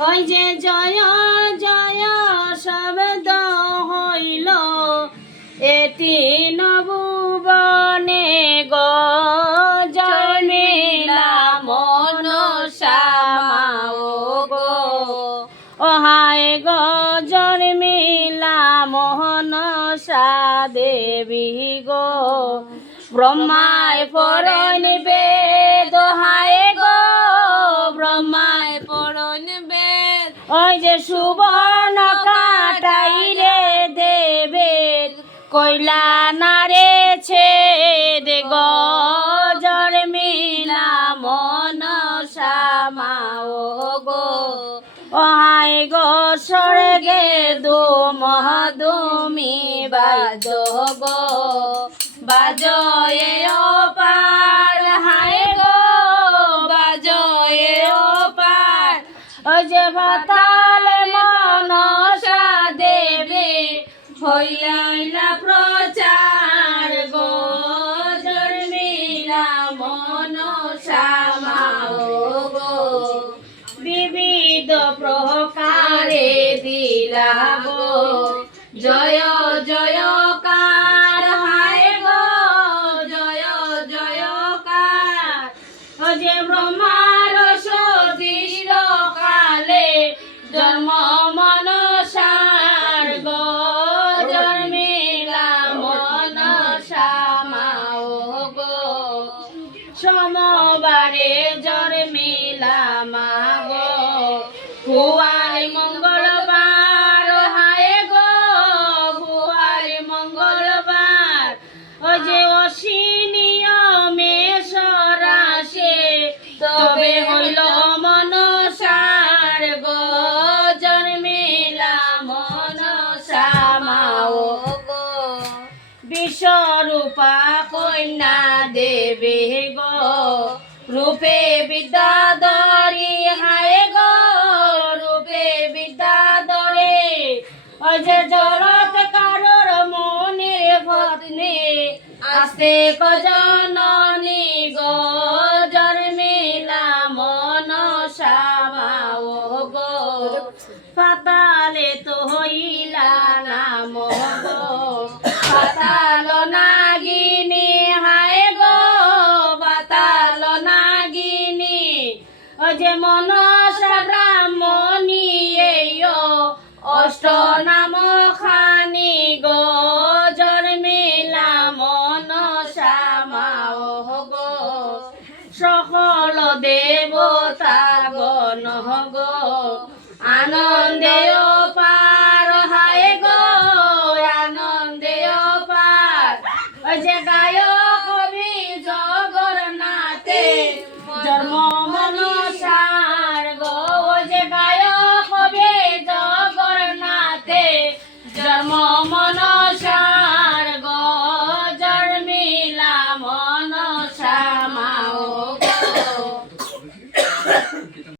ওই যে জয় জয় শব্দ হইল এটি নবুবনে গো জন্মিলা মনসা মাও গো ওহায় গো জন্মিলা মনসা দেবী গো ব্রহ্মায় পরণ বেদ হায় গো ব্রহ্মায় পরণ বেদ ওই যে সুবর্ণ কাটাই রে দেবে কইলা নারে ছেদ গো জন্মিলা মনসা মাও গো ওহায় গো স্বর্গে দু মহদুমি বাজ গো বাজয়ে অপার হায় গো বাজয়ে অপার ওই যে পাতাল মনসা দেবে হইলা প্রচার গো জন্মিলা মনসা মাও গো বিবিধ প্রকারে দিলা গো জয় জয়কার হায় গো জয় জয়কার ও যে ব্রহ্মার সদৃশ কালে জন্ম মনসার গো জন্মিলা মনসা মাও গো সমবারে জন্মিলা মা গো ভুয়াই মঙ্গলবার হায় গো ভুয়াই মঙ্গলবার ও যে অসীনিয়মে সরাসে তবে হইল মনসার গো জন্মিলা মনসা মাও গো বিশ্বরূপা কন্যা দেবে গো রূপে বিদ্যাধরী হায় গো রূপে বিদ্যাধরে ওই যে জরত কারোর মনের পত্নী আস্তে কজননী গো জন্মিলা মনসা মাও গো পাতালে তো হইলা নাম গো পাতাল নাগিনী হায় গো পাতাল নাগিনী ওই যে মনসা ব্রাহ্মণী অষ্ট নাম খানি গো জন্মিলা মনসা মাও গো সকল দেবতা গণ গো আনন্দে